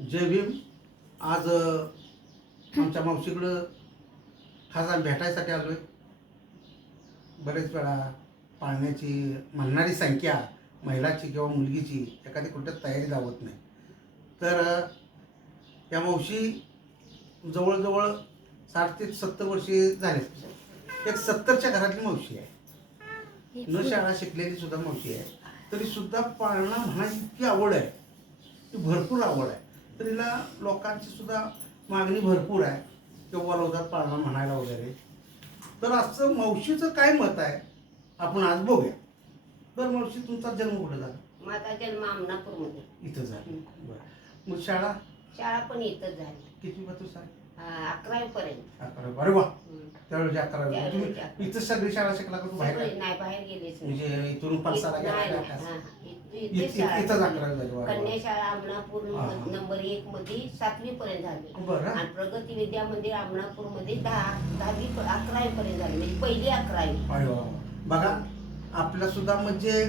जय भीम. आज आमच्या मावशीकडं खास भेटायसाठी आलो आहे बरेच वेळा पाळण्याची म्हणणारी संख्या महिलाची किंवा मुलगीची एखादी कुठं तयारी दावत नाही. तर या मावशी जवळजवळ साठ ते सत्तर वर्षे झाले. एक सत्तरच्या घरातली मावशी आहे. न शाळा शिकलेली सुद्धा मावशी आहे. तरी सुद्धा पाळणं म्हणायची इतकी आवड आहे. ती भरपूर आवड आहे. तर हिला लोकांची सुद्धा मागणी भरपूर आहे. किंवा बोलवतात पाळणा म्हणायला वगैरे. तर असं मावशीचं काय मत आहे? आपण आज बघूया. बरं मावशी तुमचा जन्म कुठे झाला? माझा जन्म आमनापूरमध्ये. इथं झाला. बरं. मग शाळा? शाळा पण इथंच झाली. किती बतूस आहे अकरावी पर्यंत अकरा अरे वा त्यावेळी अकरा त्यावेळी तुम्ही अकरावी. इथं सगळी शाळा शिकला का तू बाहेर सगळी नाही बाहेर गेलीच नाही. म्हणजे इथून गेला नाही, का? हा, हा. शाळा इथंच. अकरावी झाली वा, वा. हा, हा. नंबर एक मध्ये सातवी पर्यंत झाली बरं आणि प्रगती विद्या मंदिर आमनापूरमध्ये दहा दहावी अकरावी पर्यंत झाली म्हणजे पहिली अकरावी अरे वा वा. बघा आपल्या सुद्धा म्हणजे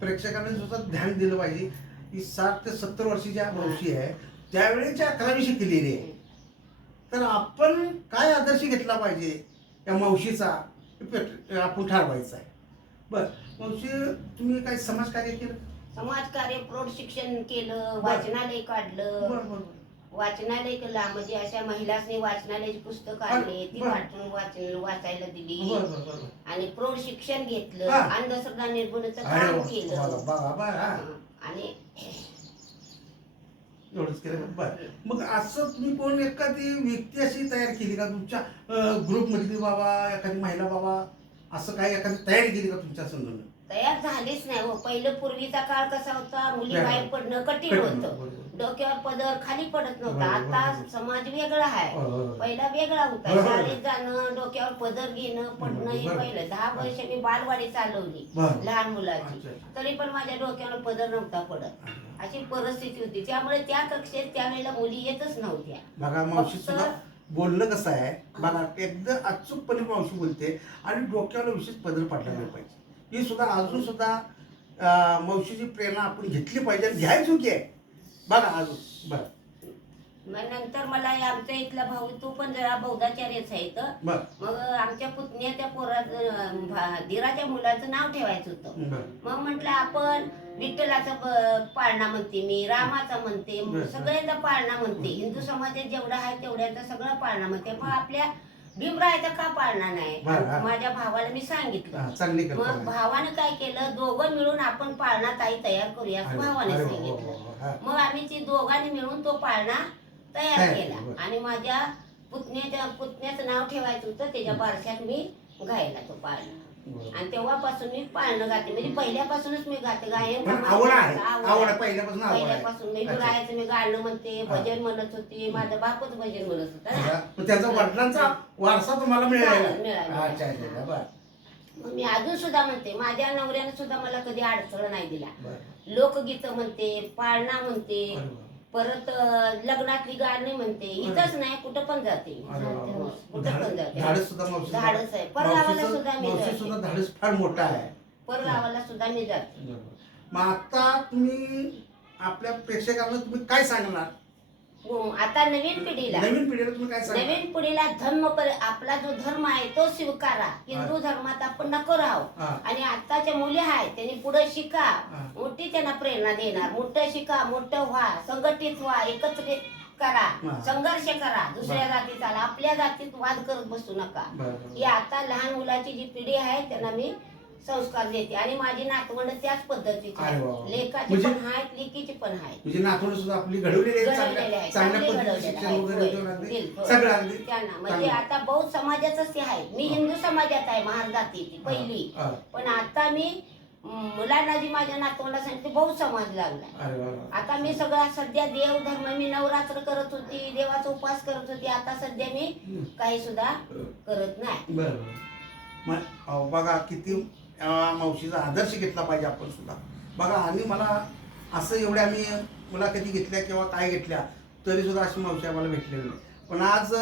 प्रेक्षकांनी सुद्धा ध्यान दिलं पाहिजे की साठ ते सत्तर वर्षाची ज्या मावशी आहे त्यावेळेची अकरावी शिकलेली आहे तर आपण काय आदर्श घेतला पाहिजे या मावशीचा? आपण ठरवायचं आहे. बर मावशी तुम्ही काय समाजकार्य केलं? समाजकार्य प्रौढ शिक्षण केलं. वाचनालय काढलं. बरं बरं वाचनालय केलं म्हणजे अशा महिलांनी वाचनालयाची पुस्तकं आणली ती बरं. वाचून वाचन वाचायला दिली. बरं बरं बरं आणि प्रौढ शिक्षण घेतलं हा. अंधश्रद्धा निर्मूलनाचं अरे काम वा, केलं. हा. आणि एवढंच केलं बर मग असं तुम्ही कोण एखादी व्यक्ती अशी तयार केली का तुमच्या ग्रुप मधली बाबा एखादी महिला बाबा असं काय एखादी तयारी केली का तुमच्या संघानं तयार झालीच नाही हो पहिलं पूर्वीचा काळ कसा होता मुली. बाहेर पडणं कठीण होतं. डोक्यावर पदर खाली पडत नव्हता आता. समाज वेगळा आहे बरोबर. पहिला वेगळा होता. शाळेत जाणं डोक्यावर पदर घेणं पडणं हे. पहिलं दहा वर्ष मी बालवाडी चालवली. लहान मुलाची. तरी पण माझ्या डोक्यावर पदर नव्हता पडत अशी परिस्थिती होती. त्यामुळे त्या कक्षेत त्यावेळेला मुली येतच नव्हत्या. बघा मावशी फक्त- सुद्धा बोलणं कसं आहे बघा एकदम अचूकपणे मावशी बोलते आणि डोक्याला विशेष पदर पडला नाही पाहिजे. ही सुद्धा अजून सुद्धा अं, मावशीची प्रेरणा आपण घेतली पाहिजे आणि घ्यायची की आहे. बघा अजून बरं. मग नंतर मला आमच्या इथला भाऊ तो पण जरा बौद्धाचार्यच आहे बरं. मग आमच्या पुतण्याच्या पोराचं भा- दिराच्या मुलाचं नाव ठेवायचं होतं. बरं. मग म्हटलं आपण विठ्ठलाचा ब- पाळणा म्हणते मी रामाचा म्हणते बरं. सगळ्यांचा पाळणा म्हणते. हिंदू समाजात जेवढा आहे तेवढ्याचा सगळा पाळणा म्हणते. पण आपल्या भीमरायाचा का पाळणा नाही? बरं, हा. माझ्या भावाला मी सांगितलं. हा, चांगली मग कल्पना आहे. भावानं काय केलं? दोघं मिळून आपण पाळणा ताई तयार करूया असं अरे, भावाने अरे वा, वा, सांगितलं. वा, वा, हा. मग आम्ही ती दोघांनी मिळून तो पाळणा तयार तयार केला केला, बरं. आणि माझ्या पुतण्याच्या पुतण्याचं नाव ठेवायचं होतं त्याच्या बारशात मी गायला तो पाळणा बरं. आणि तेव्हापासून मी पाळणं गाते म्हणजे पहिल्यापासूनच मी गाते गायन पण तर आवड माझं आहे आवड आवड आहे. आहे पहिल्यापासून आवड आहे पहिल्यापासून मी अच्छा. गायचं मी गाणं म्हणते हा. भजन म्हणत होते माझा बापच भजन म्हणत होता ना. अच्छा. मग त्याचा वडिलांचा वारसा तुम्हाला. अच्छा अच्छा बरं मग मी अजून सुद्धा म्हणते माझ्या नवऱ्यानं सुद्धा मला कधी अडचण नाही दिला बरं लोकगीत म्हणते पाळणा म्हणते. परत लग्नातली गाणी म्हणते. इथंच नाही कुठं पण जाते. अरे वा, वा. कुठं पण जाते. धाडस सुद्धा मावशी धाडस आहे परगावाला सुद्धा मी मावशी जाते. सुद्धा धाडस फार मोठा आहे. परगावाला सुद्धा मी जाते. मग आता तुम्ही आपल्या प्रेक्षकांना तुम्ही काय सांगणार? आता नवीन पिढीला. नवीन पिढीला तुम्ही काय सांगणार नवीन पिढीला धर्म पर- आपला जो धर्म आहे तो स्वीकारा. हिंदू धर्मात आपण नको राहू. हा. आणि आताच्या मुली आहेत त्यांनी पुढे शिका. हा. मोठी त्यांना प्रेरणा देणार. मोठं शिका मोठं व्हा. संघटित व्हा एकत्रित करा. हा. संघर्ष करा. दुसऱ्या बरं. जातीचा आपल्या जातीत वाद करत बसू नका. बरं, बरं. ही आता लहान मुलाची जी पिढी आहे त्यांना मी संस्कार देते आणि माझी नातवंड त्याच पद्धतीची अरे वा वा. आहेत लेखाची म्हणजे- पण आहेत लेकीची पण आहेत म्हणजे नातवंड सुद्धा आपली घडवलेली आहे घडवलेले चांगल्या आहेत, चांगल्या चांगले पद्धतीने घडवलेले शिक्षण आहेत. वगैरे होय, देऊन अगदी बिलकुल. सगळं अगदी त्यांना म्हणजे चांगलं. आता बौद्ध समाजातच ते आहेत मी हा. हिंदू समाजात आहे महार जातीची पहिली हा. पण आता मी म, मुलांना जी माझ्या नातवंडा सांगितली बहुत समाज लागला अरे वा वा. आता मी सगळा सध्या देव धर्म मी नवरात्र करत होती देवाचा उपवास करत होती आता सध्या मी हम्म. काही सुद्धा करत नाही बरं बरं. मग अहो, बघा किती मावशीचा आदर्श घेतला पाहिजे आपण सुद्धा. बघा आणि मला असं एवढ्या आम्ही मुलाखती घेतल्या किंवा काय घेतल्या तरीसुद्धा अशी मावशी आम्हाला भेटलेली नाही. पण आज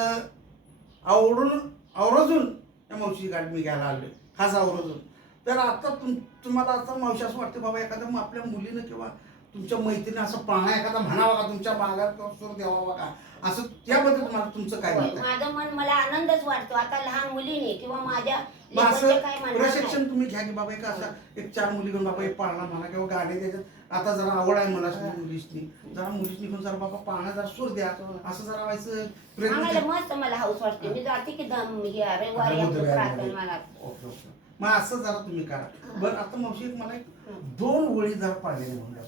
आवडून आवरजून त्या मावशीची गाडी मी घ्यायला आलो खास आवरजून. तर आता तुम तुम्हाला आता मावशी असं वाटतं बाबा एखाद्या मग आपल्या मुलीनं किंवा तुमच्या मैत्रिणी असं पाळणा एखादा म्हणावा का? तुमच्या मागात सूर द्यावा का? असं त्याबद्दल तुम्हाला तुमचं काय होय, माझं मन मला आनंदच वाटतो. आता लहान मुलीने किंवा माझ्या मग काय म्हणणार नाही. प्रशिक्षण तुम्ही घ्या की बाबा एक असा एक चार मुली घेऊन बाबा एक पाळणा म्हणा किंवा गाणे त्याच्यात आता जरा आवड आहे मला मुलीसनी. जरा मुलीसनी घेऊन जरा बाबा पाळणा जरा सूर द्या. असं जरा व्हायचं प्रयत्न आम्हाला करा. मस्त मला हाऊस वाटते. मी जाते की दम हे रविवारी असंच बुधवारी राहतं मध्ये. मला ओके ओके. मग असं जरा तुम्ही करा. बरं आता मावशी एक मला एक दोन ओळी जरा पाळलेले म्हणून द्या.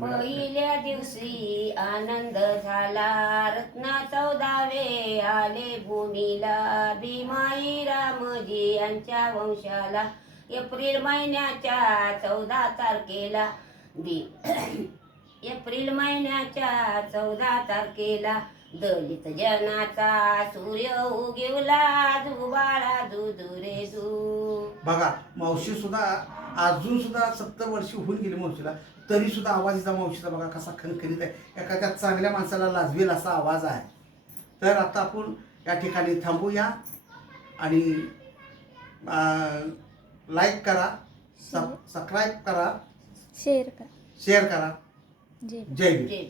पहिल्या दिवशी आनंद झाला. रत्ना चौदावे आले भूमीला. भीमाई रामजी यांच्या वंशाला. एप्रिल महिन्याच्या चौदा तारखेला. बी एप्रिल महिन्याच्या चौदा तारखेला दलित जनाचा सूर्य उगवला. दुबाळा दुदुरे दू बघा मावशी सुद्धा अजून सुद्धा सत्तर वर्षी होऊन गेली मावशीला. तरी सुद्धा आवाज हिचा मावशीचा बघा कसा खणखणीत आहे. एखाद्या चांगल्या माणसाला लाजवेल असा आवाज आहे. तर आता आपण या ठिकाणी थांबूया आणि लाईक करा सबस्क्राईब करा. शेअर करा. शेअर करा. जय जय